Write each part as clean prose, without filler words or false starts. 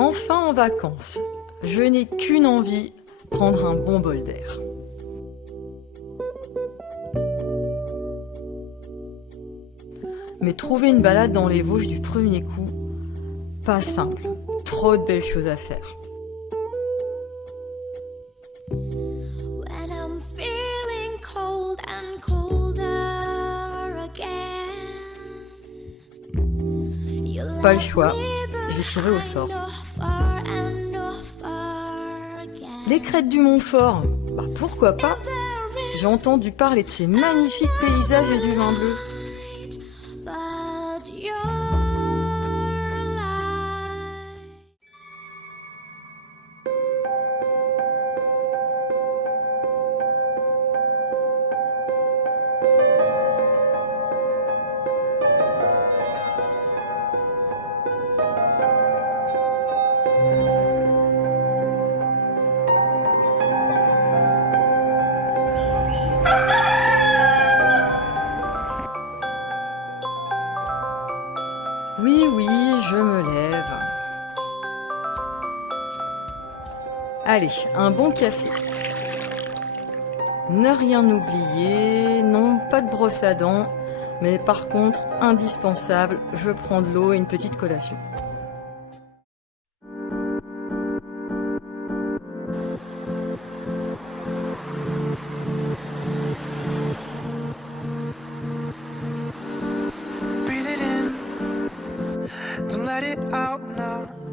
Enfin en vacances. Je n'ai qu'une envie, prendre un bon bol d'air. Mais trouver une balade dans les Vosges du premier coup, pas simple. Trop de belles choses à faire. Pas le choix, je vais tirer au sort. Les crêtes du Montfort, pourquoi pas? J'ai entendu parler de ces magnifiques paysages et du vin bleu. Oui, je me lève. Allez, un bon café. Ne rien oublier, non, pas de brosse à dents, mais par contre, indispensable, je prends de l'eau et une petite collation.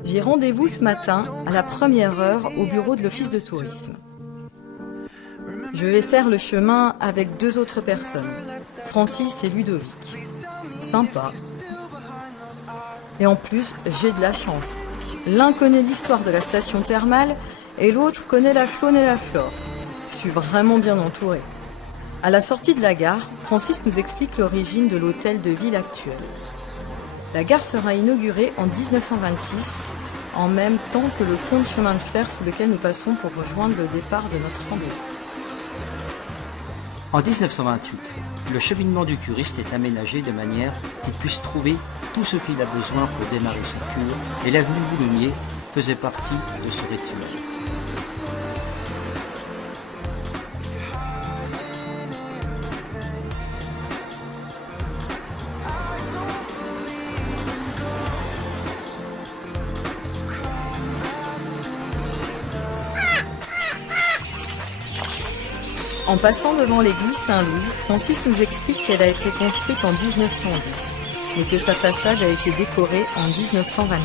J'ai rendez-vous ce matin à la première heure au bureau de l'office de tourisme. Je vais faire le chemin avec 2 autres personnes, Francis et Ludovic. Sympa. Et en plus, j'ai de la chance. L'un connaît l'histoire de la station thermale et l'autre connaît la faune et la flore. Je suis vraiment bien entourée. À la sortie de la gare, Francis nous explique l'origine de l'hôtel de ville actuel. La gare sera inaugurée en 1926, en même temps que le pont de chemin de fer sous lequel nous passons pour rejoindre le départ de notre randonnée. En 1928, le cheminement du curiste est aménagé de manière qu'il puisse trouver tout ce qu'il a besoin pour démarrer sa cure, et l'avenue Boulonier faisait partie de ce rituel. En passant devant l'église Saint-Louis, Francis nous explique qu'elle a été construite en 1910, mais que sa façade a été décorée en 1924.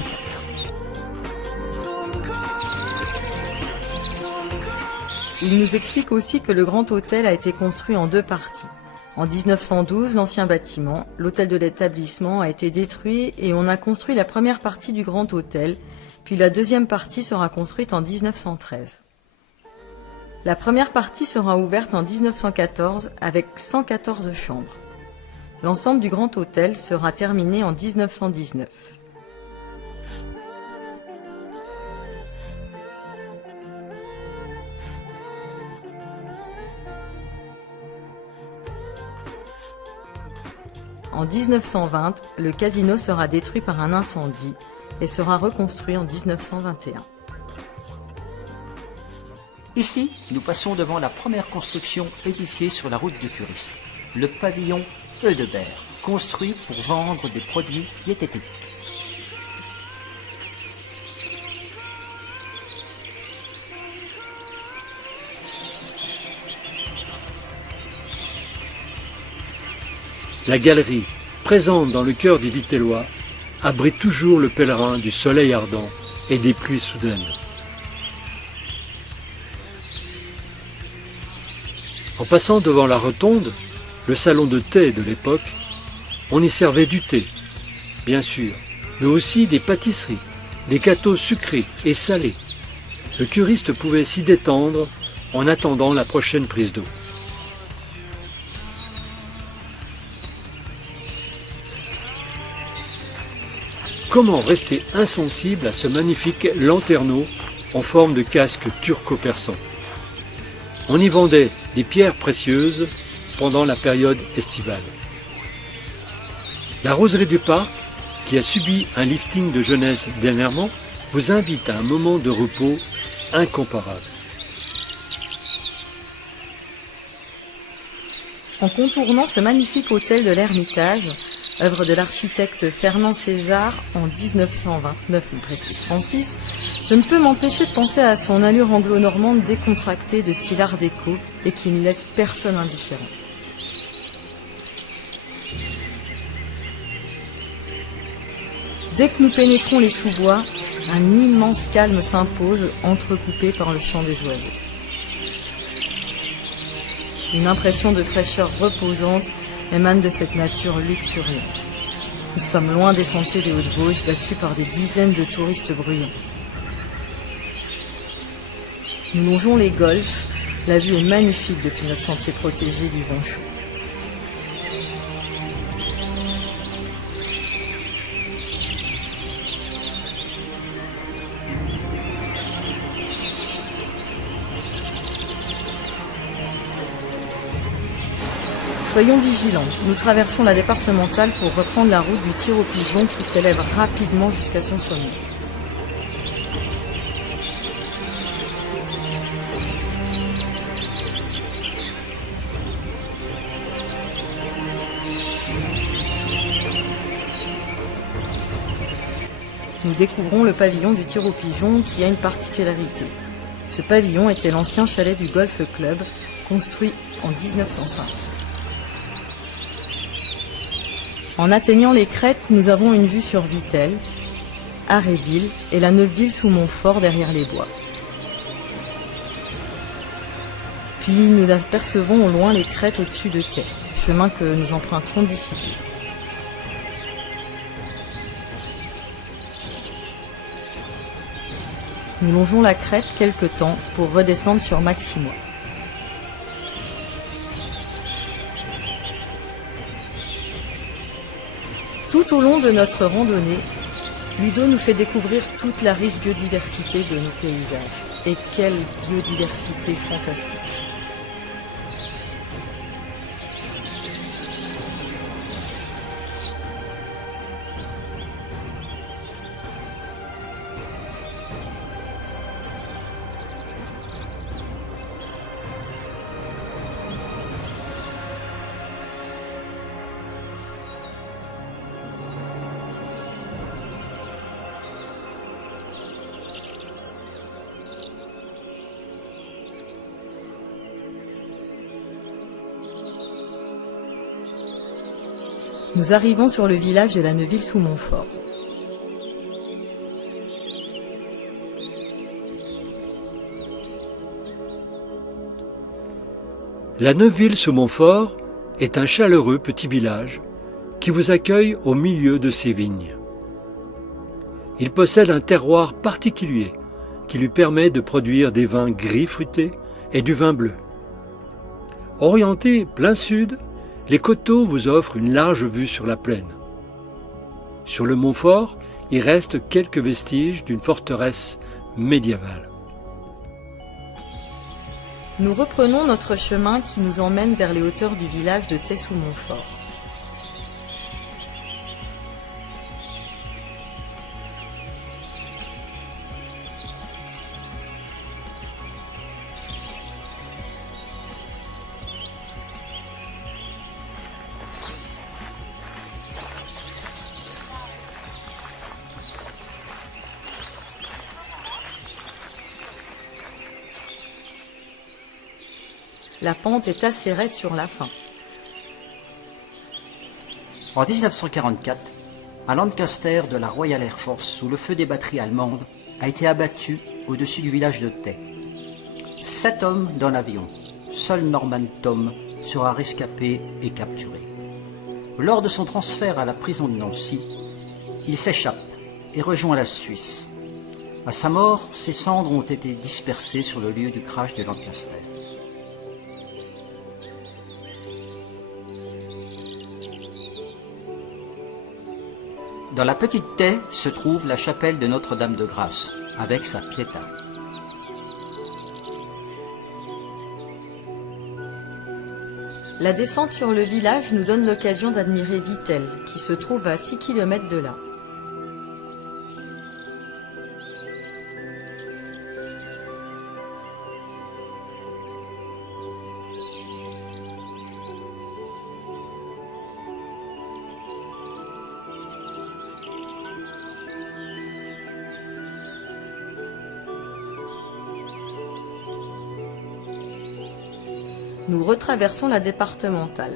Il nous explique aussi que le Grand Hôtel a été construit en 2 parties. En 1912, l'ancien bâtiment, l'hôtel de l'établissement, a été détruit et on a construit la première partie du Grand Hôtel, puis la deuxième partie sera construite en 1913. La première partie sera ouverte en 1914 avec 114 chambres. L'ensemble du Grand Hôtel sera terminé en 1919. En 1920, le casino sera détruit par un incendie et sera reconstruit en 1921. Ici, nous passons devant la première construction édifiée sur la route du Curiste, le pavillon Eudebert, construit pour vendre des produits diététiques. La galerie, présente dans le cœur des Vitellois, abrite toujours le pèlerin du soleil ardent et des pluies soudaines. En passant devant la rotonde, le salon de thé de l'époque, on y servait du thé, bien sûr, mais aussi des pâtisseries, des gâteaux sucrés et salés. Le curiste pouvait s'y détendre en attendant la prochaine prise d'eau. Comment rester insensible à ce magnifique lanterneau en forme de casque turco-persan? On y vendait des pierres précieuses pendant la période estivale. La roseraie du parc, qui a subi un lifting de jeunesse dernièrement, vous invite à un moment de repos incomparable. En contournant ce magnifique hôtel de l'Ermitage, œuvre de l'architecte Fernand César en 1929, me précise Francis, je ne peux m'empêcher de penser à son allure anglo-normande décontractée de style art déco et qui ne laisse personne indifférent. Dès que nous pénétrons les sous-bois, un immense calme s'impose, entrecoupé par le chant des oiseaux. Une impression de fraîcheur reposante émane de cette nature luxuriante. Nous sommes loin des sentiers des Hauts-de-Vosges, battus par des dizaines de touristes bruyants. Nous longeons les golfs, la vue est magnifique depuis notre sentier protégé du vent chaud. Soyons vigilants, nous traversons la départementale pour reprendre la route du tir aux pigeons qui s'élève rapidement jusqu'à son sommet. Nous découvrons le pavillon du tir aux pigeons qui a une particularité. Ce pavillon était l'ancien chalet du Golf Club, construit en 1905. En atteignant les crêtes, nous avons une vue sur Vittel, Aréville et la Neuville sous Montfort derrière les bois. Puis nous apercevons au loin les crêtes au-dessus de Tay, chemin que nous emprunterons d'ici peu. Nous longeons la crête quelque temps pour redescendre sur Maximois. Tout au long de notre randonnée, Ludo nous fait découvrir toute la riche biodiversité de nos paysages. Et quelle biodiversité fantastique! Nous arrivons sur le village de la Neuville sous Montfort. La Neuville sous Montfort est un chaleureux petit village qui vous accueille au milieu de ses vignes. Il possède un terroir particulier qui lui permet de produire des vins gris fruités et du vin bleu. Orienté plein sud, les coteaux vous offrent une large vue sur la plaine. Sur le Montfort, il reste quelques vestiges d'une forteresse médiévale. Nous reprenons notre chemin qui nous emmène vers les hauteurs du village de Tay sous Montfort. La pente est assez raide sur la fin. En 1944, un Lancaster de la Royal Air Force, sous le feu des batteries allemandes, a été abattu au-dessus du village de Tay. 7 hommes dans l'avion. Seul Norman Tom sera rescapé et capturé. Lors de son transfert à la prison de Nancy, il s'échappe et rejoint la Suisse. À sa mort, ses cendres ont été dispersées sur le lieu du crash du Lancaster. Dans la petite Tay se trouve la chapelle de Notre-Dame-de-Grâce, avec sa Pietà. La descente sur le village nous donne l'occasion d'admirer Vittel, qui se trouve à 6 km de là. Nous retraversons la départementale.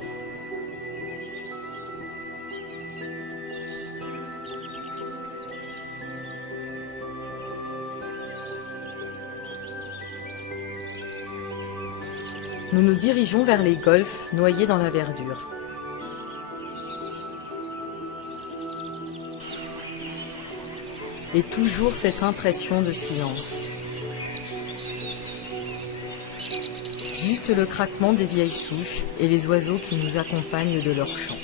Nous nous dirigeons vers les golfs noyés dans la verdure. Et toujours cette impression de silence. Juste le craquement des vieilles souches et les oiseaux qui nous accompagnent de leur chant.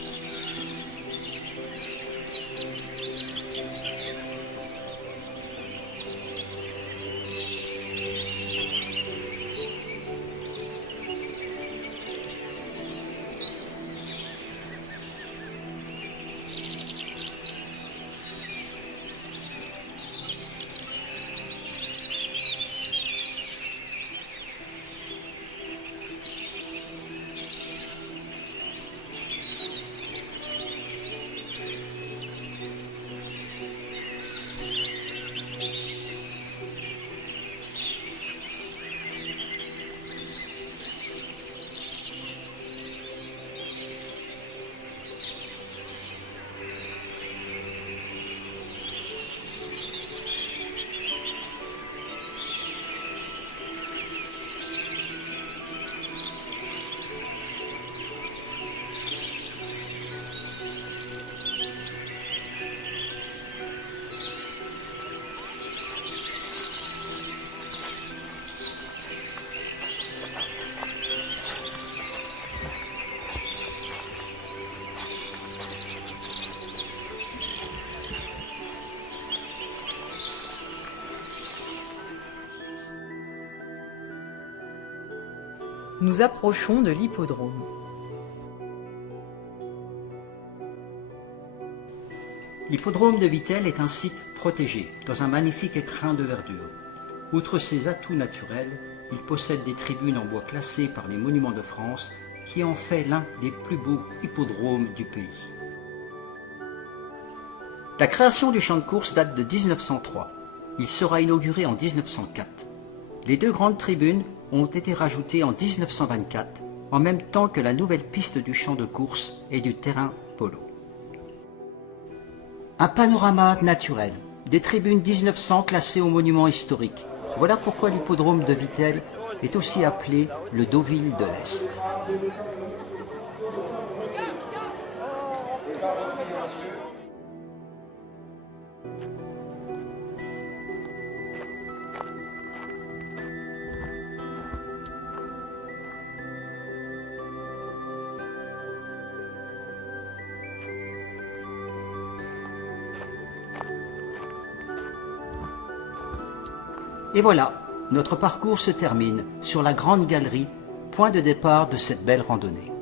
Nous approchons de l'hippodrome. L'hippodrome de Vittel est un site protégé, dans un magnifique écrin de verdure. Outre ses atouts naturels, il possède des tribunes en bois classées par les Monuments de France, qui en fait l'un des plus beaux hippodromes du pays. La création du champ de course date de 1903. Il sera inauguré en 1904. Les deux grandes tribunes ont été rajoutées en 1924, en même temps que la nouvelle piste du champ de course et du terrain polo. Un panorama naturel, des tribunes 1900 classées aux monuments historiques. Voilà pourquoi l'hippodrome de Vittel est aussi appelé le Deauville de l'Est. Et voilà, notre parcours se termine sur la grande galerie, point de départ de cette belle randonnée.